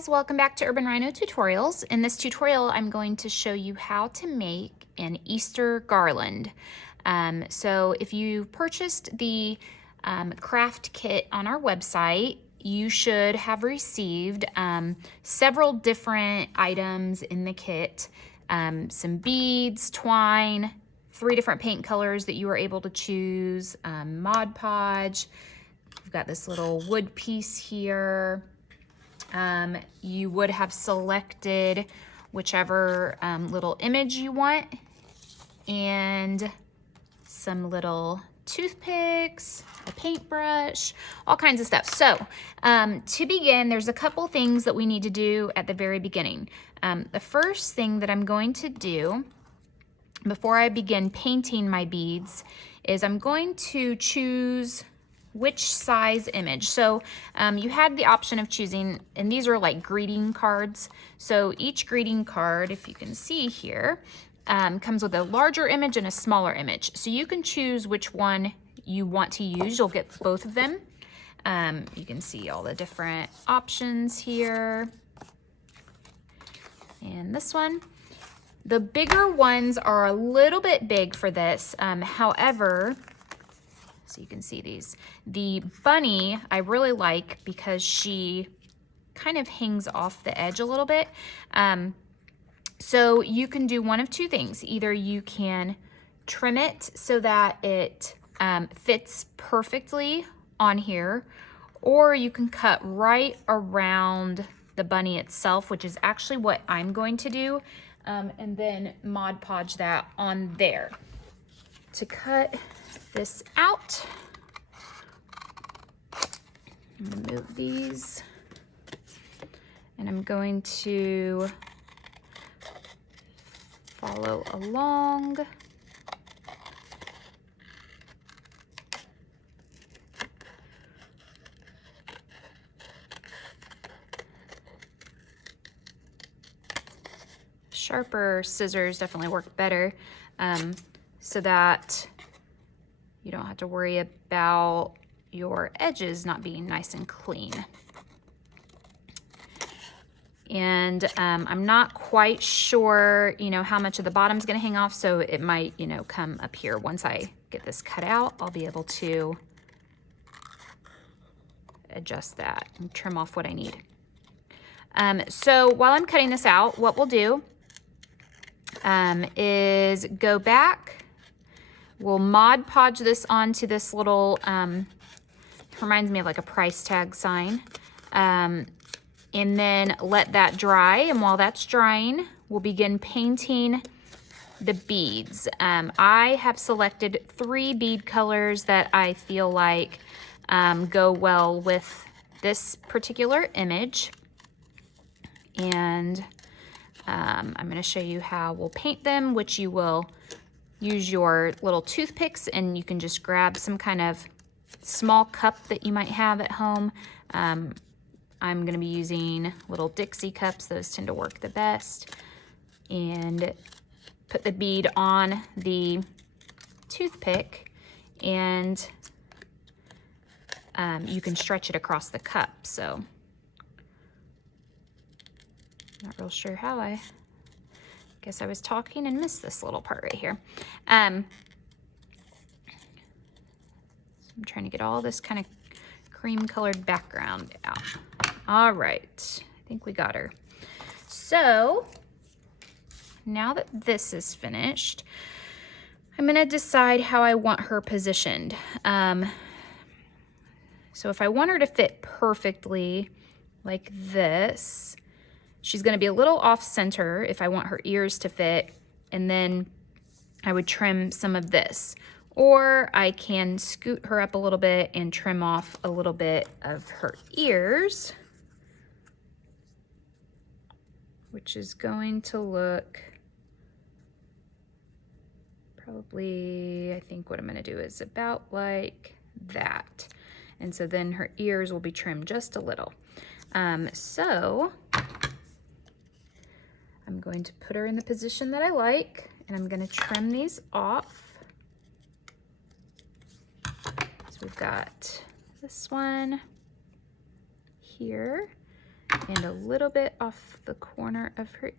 guys, welcome back to Urban Rhino Tutorials. In this tutorial, I'm going to show you how to make an Easter garland. So if you purchased the craft kit on our website, you should have received several different items in the kit. Some beads, twine, 3 different paint colors that you were able to choose, Mod Podge. We've got this little wood piece here. You would have selected whichever little image you want, and some little toothpicks, a paintbrush, all kinds of stuff. So to begin, there's a couple things that we need to do at the very beginning. The first thing that I'm going to do before I begin painting my beads is I'm going to choose which size image. So you had the option of choosing, and these are like greeting cards. So each greeting card, if you can see here, comes with a larger image and a smaller image. So you can choose which one you want to use. You'll get both of them. You can see all the different options here. And this one. The bigger ones are a little bit big for this. However, so you can see these. The bunny I really like because she kind of hangs off the edge a little bit. So you can do one of two things. Either you can trim it so that it fits perfectly on here, or you can cut right around the bunny itself, which is actually what I'm going to do, and then Mod Podge that on there. To cut this out, I'm going to move these, and I'm going to follow along. Sharper scissors definitely work better, so that you don't have to worry about your edges not being nice and clean. And I'm not quite sure, how much of the bottom's gonna hang off, so it might, come up here. Once I get this cut out, I'll be able to adjust that and trim off what I need. So while I'm cutting this out, what we'll do is go back. We'll Mod Podge this onto this little, reminds me of like a price tag sign. And then let that dry. And while that's drying, we'll begin painting the beads. I have selected 3 bead colors that I feel like go well with this particular image. And I'm going to show you how we'll paint them, which you will use your little toothpicks, and you can just grab some kind of small cup that you might have at home. I'm going to be using little Dixie cups. Those tend to work the best. And put the bead on the toothpick, and you can stretch it across the cup. So not real sure how. I guess I was talking and missed this little part right here. I'm trying to get all this kind of cream colored background out. All right, I think we got her. So now that this is finished, I'm gonna decide how I want her positioned. So if I want her to fit perfectly like this, she's gonna be a little off center if I want her ears to fit, and then I would trim some of this. Or I can scoot her up a little bit and trim off a little bit of her ears, which is going to look probably, I think what I'm gonna do is about like that. And so then her ears will be trimmed just a little. So I'm going to put her in the position that I like, and I'm gonna trim these off. So we've got this one here, and a little bit off the corner of her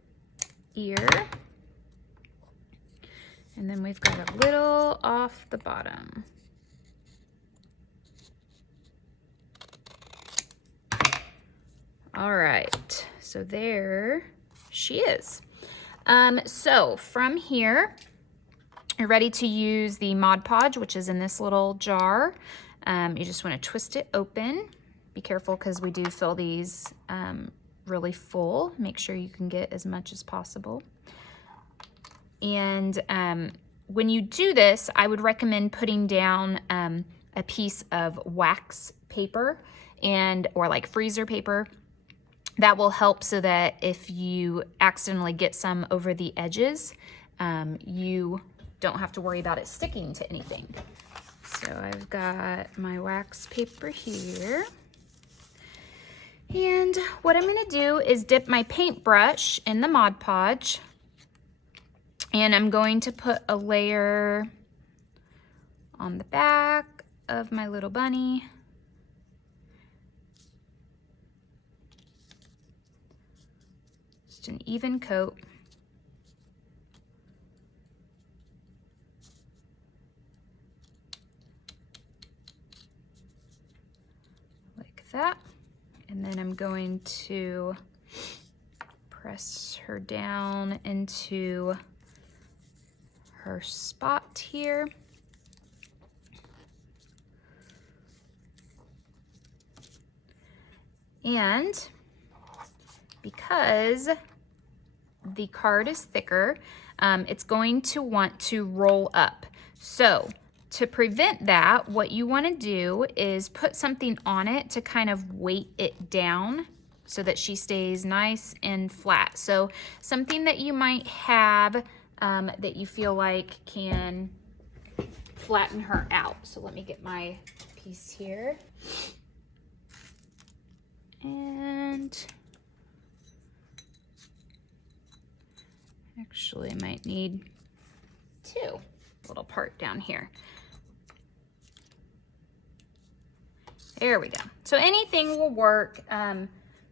ear. And then we've got a little off the bottom. All right, so there she is. So from here, you're ready to use the Mod Podge, which is in this little jar. You just want to twist it open. Be careful because we do fill these really full. Make sure you can get as much as possible. And when you do this, I would recommend putting down a piece of wax paper or like freezer paper. That will help so that if you accidentally get some over the edges, you don't have to worry about it sticking to anything. So I've got my wax paper here. And what I'm gonna do is dip my paintbrush in the Mod Podge, and I'm going to put a layer on the back of my little bunny. Just an even coat. Like that. And then I'm going to press her down into her spot here. And because the card is thicker, it's going to want to roll up. So to prevent that, what you want to do is put something on it to kind of weight it down so that she stays nice and flat. So something that you might have that you feel like can flatten her out. So let me get my piece here. And actually I might need two. Little part down here. There we go. So anything will work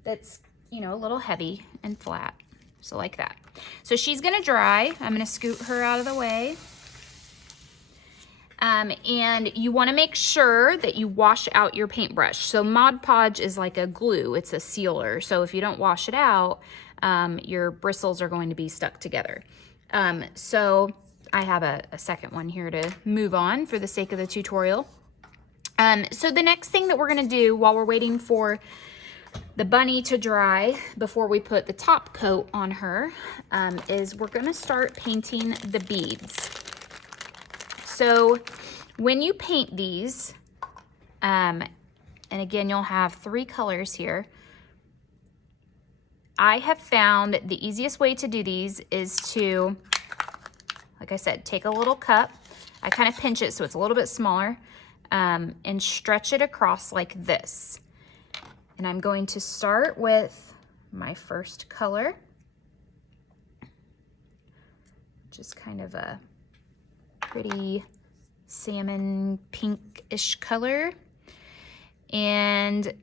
that's, you know, a little heavy and flat. So like that. So she's gonna dry. I'm gonna scoot her out of the way. And you wanna make sure that you wash out your paintbrush. So Mod Podge is like a glue, it's a sealer. So if you don't wash it out, your bristles are going to be stuck together. So I have a second one here to move on for the sake of the tutorial. So the next thing that we're gonna do while we're waiting for the bunny to dry before we put the top coat on her is we're gonna start painting the beads. So when you paint these, and again, you'll have 3 colors here. I have found that the easiest way to do these is to, like I said, take a little cup. I kind of pinch it so it's a little bit smaller and stretch it across like this. And I'm going to start with my first color, which is kind of a pretty salmon pinkish color. And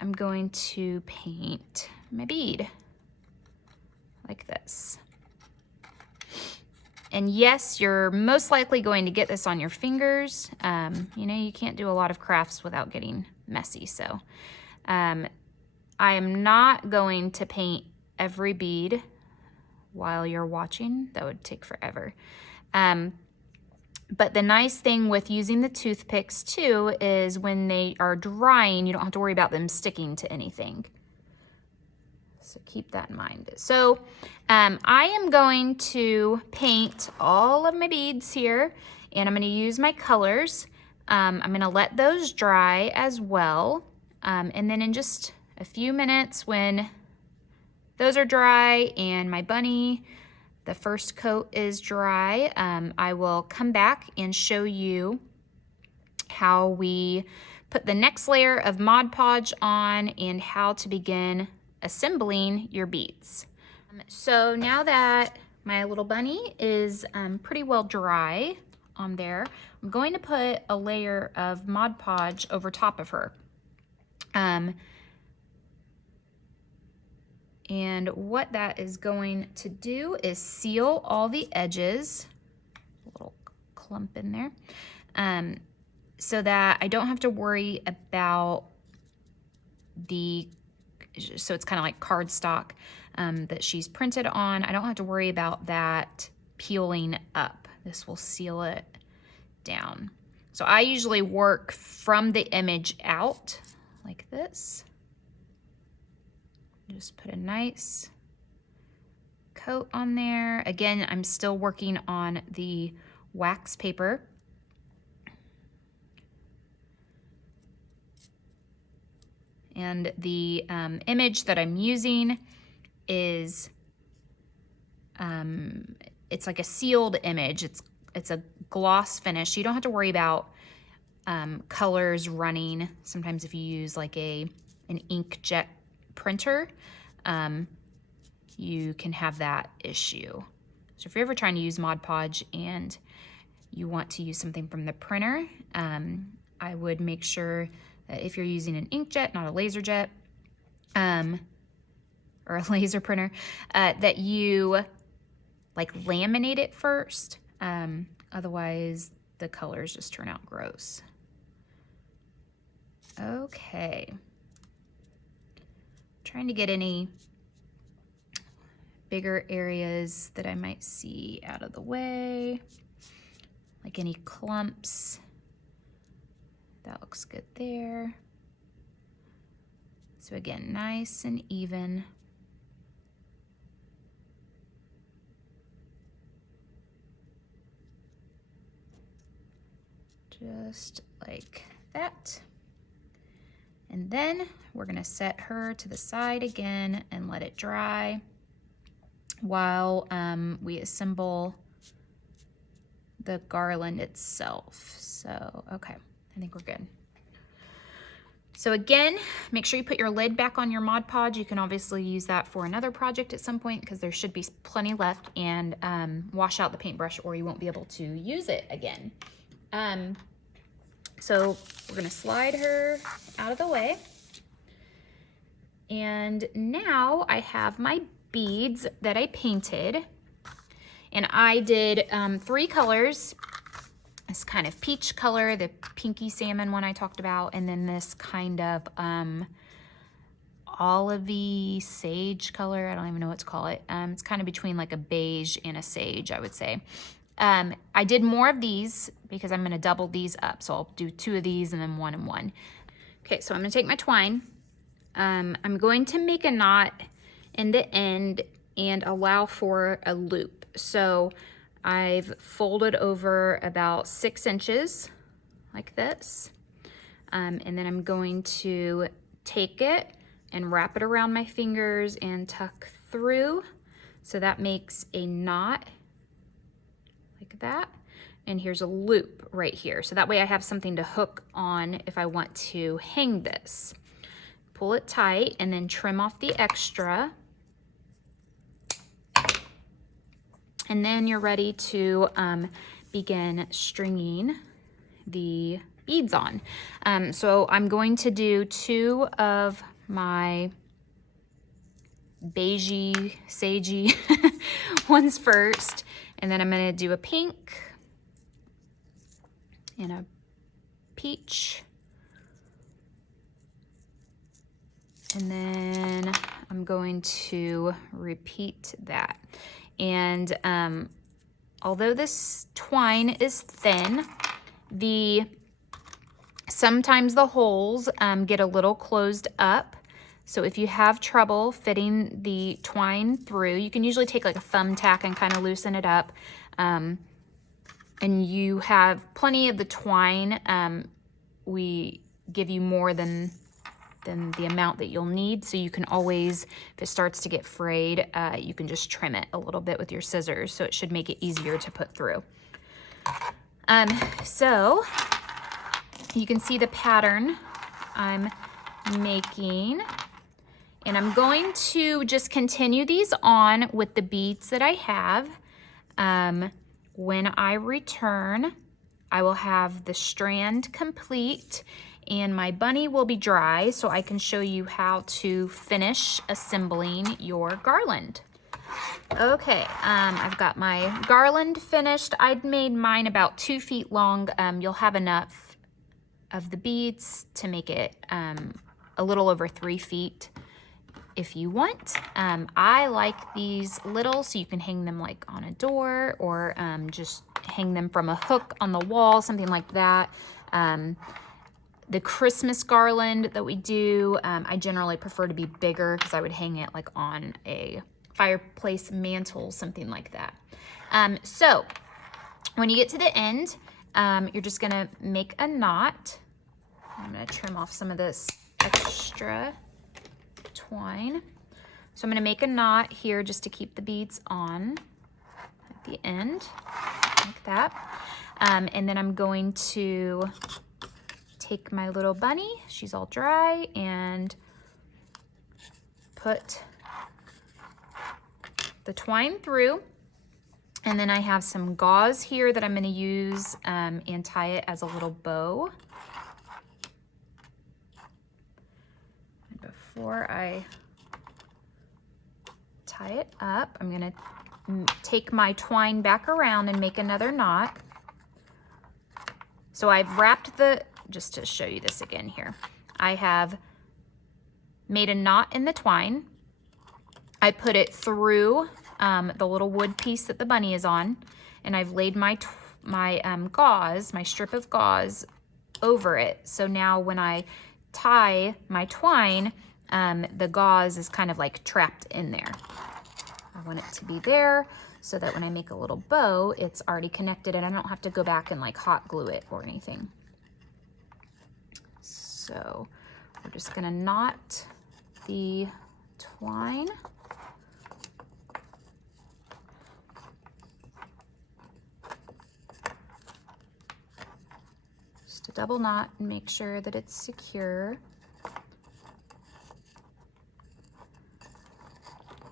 I'm going to paint my bead like this. And yes, you're most likely going to get this on your fingers. You know, you can't do a lot of crafts without getting messy. So I am not going to paint every bead while you're watching. That would take forever. But the nice thing with using the toothpicks too is when they are drying, you don't have to worry about them sticking to anything. So keep that in mind. So I am going to paint all of my beads here, and I'm going to use my colors. I'm going to let those dry as well. And then in just a few minutes when those are dry and my bunny, the first coat is dry, I will come back and show you how we put the next layer of Mod Podge on and how to begin assembling your beads. So now that my little bunny is pretty well dry on there, I'm going to put a layer of Mod Podge over top of her. And what that is going to do is seal all the edges, a little clump in there, so that I don't have to worry about so it's kind of like cardstock that she's printed on. I don't have to worry about that peeling up. This will seal it down. So I usually work from the image out like this. Just put a nice coat on there. Again, I'm still working on the wax paper. And the image that I'm using is, it's like a sealed image. It's a gloss finish. You don't have to worry about colors running. Sometimes if you use like an inkjet printer, you can have that issue. So if you're ever trying to use Mod Podge and you want to use something from the printer, I would make sure that if you're using an inkjet, not a laser jet, or a laser printer, that you like laminate it first. Otherwise the colors just turn out gross. Okay. Trying to get any bigger areas that I might see out of the way, like any clumps. That looks good there. So again, nice and even. Just like that. And then we're gonna set her to the side again and let it dry while we assemble the garland itself. So, okay, I think we're good. So again, make sure you put your lid back on your Mod Podge. You can obviously use that for another project at some point because there should be plenty left, and wash out the paintbrush or you won't be able to use it again. So we're gonna slide her out of the way. And now I have my beads that I painted. And I did 3 colors. This kind of peach color, the pinky salmon one I talked about, and then this kind of olivey sage color. I don't even know what to call it. It's kind of between like a beige and a sage, I would say. I did more of these because I'm gonna double these up. So I'll do 2 of these and then 1 and 1. Okay, so I'm gonna take my twine. I'm going to make a knot in the end and allow for a loop. So I've folded over about 6 inches like this. And then I'm going to take it and wrap it around my fingers and tuck through. So that makes a knot like that. And here's a loop right here. So that way I have something to hook on if I want to hang this. Pull it tight and then trim off the extra. And then you're ready to begin stringing the beads on. So I'm going to do 2 of my beigey, sagey ones first, and then I'm gonna do a pink and a peach, and then I'm going to repeat that. And although this twine is thin, sometimes the holes get a little closed up. So if you have trouble fitting the twine through, you can usually take like a thumbtack and kind of loosen it up. And you have plenty of the twine. We give you more than the amount that you'll need. So you can always, if it starts to get frayed, you can just trim it a little bit with your scissors. So it should make it easier to put through. So you can see the pattern I'm making. And I'm going to just continue these on with the beads that I have. When I return, I will have the strand complete and my bunny will be dry so I can show you how to finish assembling your garland. Okay, I've got my garland finished. I'd made mine about 2 feet long. You'll have enough of the beads to make it a little over 3 feet if you want. I like these little, so you can hang them like on a door, or just hang them from a hook on the wall, something like that. The Christmas garland that we do, I generally prefer to be bigger because I would hang it like on a fireplace mantle, something like that. So when you get to the end, you're just gonna make a knot. I'm gonna trim off some of this extra twine. So I'm gonna make a knot here just to keep the beads on at the end, like that. And then I'm going to take my little bunny, she's all dry, and put the twine through. And then I have some gauze here that I'm gonna use and tie it as a little bow. And before I tie it up, I'm gonna take my twine back around and make another knot. So I've wrapped just to show you this again here, I have made a knot in the twine. I put it through the little wood piece that the bunny is on, and I've laid my gauze, my strip of gauze, over it. So now when I tie my twine, the gauze is kind of like trapped in there. I want it to be there so that when I make a little bow, it's already connected and I don't have to go back and like hot glue it or anything. So we're just gonna knot the twine. Just a double knot and make sure that it's secure.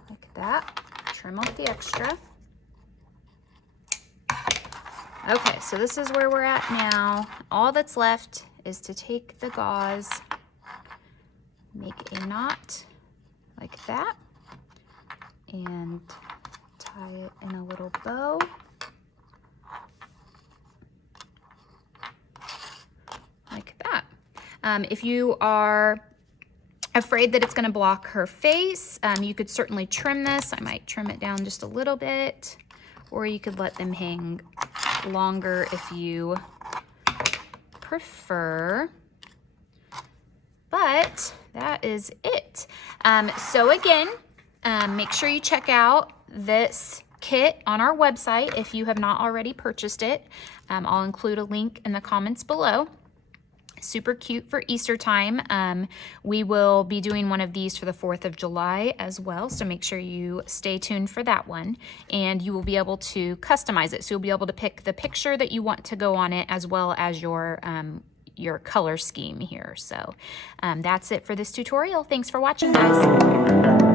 Like that. Trim off the extra. Okay, so this is where we're at now. All that's left is to take the gauze, make a knot like that, and tie it in a little bow. Like that. If you are afraid that it's going to block her face, you could certainly trim this. I might trim it down just a little bit, or you could let them hang longer if you prefer. But that is it. So again, make sure you check out this kit on our website if you have not already purchased it. I'll include a link in the comments below. Super cute for Easter time. We will be doing one of these for the 4th of July as well, so make sure you stay tuned for that one, and you will be able to customize it. So you'll be able to pick the picture that you want to go on it, as well as your color scheme here. So that's it for this tutorial. Thanks for watching, guys.